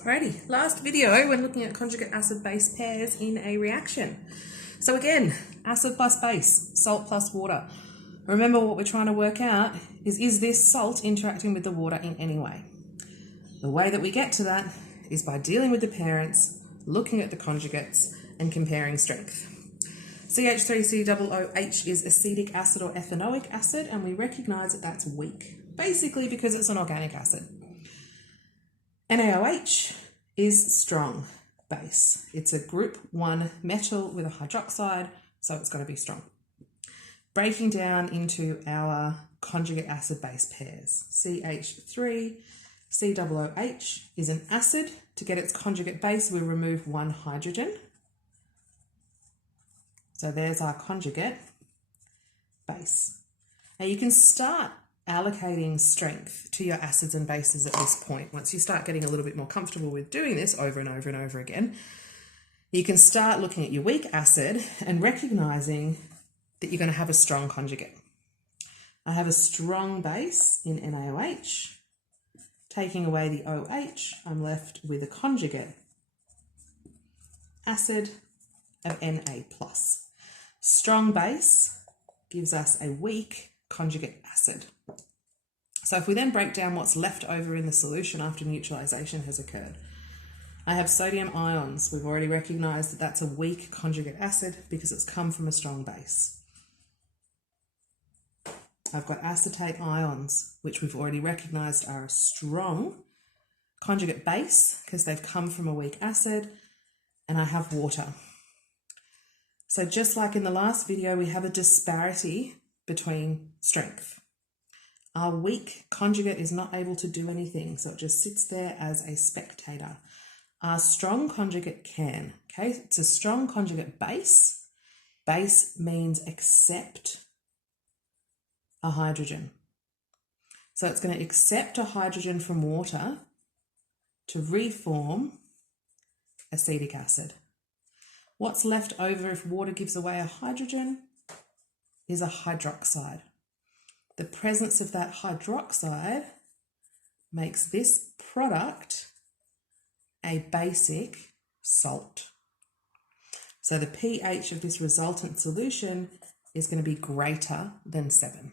Alrighty, last video when looking at conjugate acid-base pairs in a reaction. So again, acid plus base, salt plus water. Remember what we're trying to work out is this salt interacting with the water in any way? The way that we get to that is by dealing with the parents, looking at the conjugates, and comparing strength. CH3COOH is acetic acid or ethanoic acid, and we recognise that that's weak, basically because it's an organic acid. NaOH is strong base. It's a group 1 metal with a hydroxide, so it's going to be strong. Breaking down into our conjugate acid-base pairs. CH3COOH is an acid. To get its conjugate base, we remove one hydrogen. So there's our conjugate base. Now you can start allocating strength to your acids and bases at this point. Once you start getting a little bit more comfortable with doing this over and over and over again, you can start looking at your weak acid and recognizing that you're going to have a strong conjugate. I have a strong base in NaOH. Taking away the OH, I'm left with a conjugate acid of Na+. Strong base gives us a weak conjugate acid. So if we then break down what's left over in the solution after neutralisation has occurred, I have sodium ions. We've already recognised that that's a weak conjugate acid because it's come from a strong base. I've got acetate ions, which we've already recognised are a strong conjugate base because they've come from a weak acid, and I have water. So just like in the last video, we have a disparity between strength. Our weak conjugate is not able to do anything, so it just sits there as a spectator. Our strong conjugate can, okay? It's a strong conjugate base. Base means accept a hydrogen. So it's going to accept a hydrogen from water to reform acetic acid. What's left over if water gives away a hydrogen is a hydroxide. The presence of that hydroxide makes this product a basic salt. So the pH of this resultant solution is going to be greater than 7.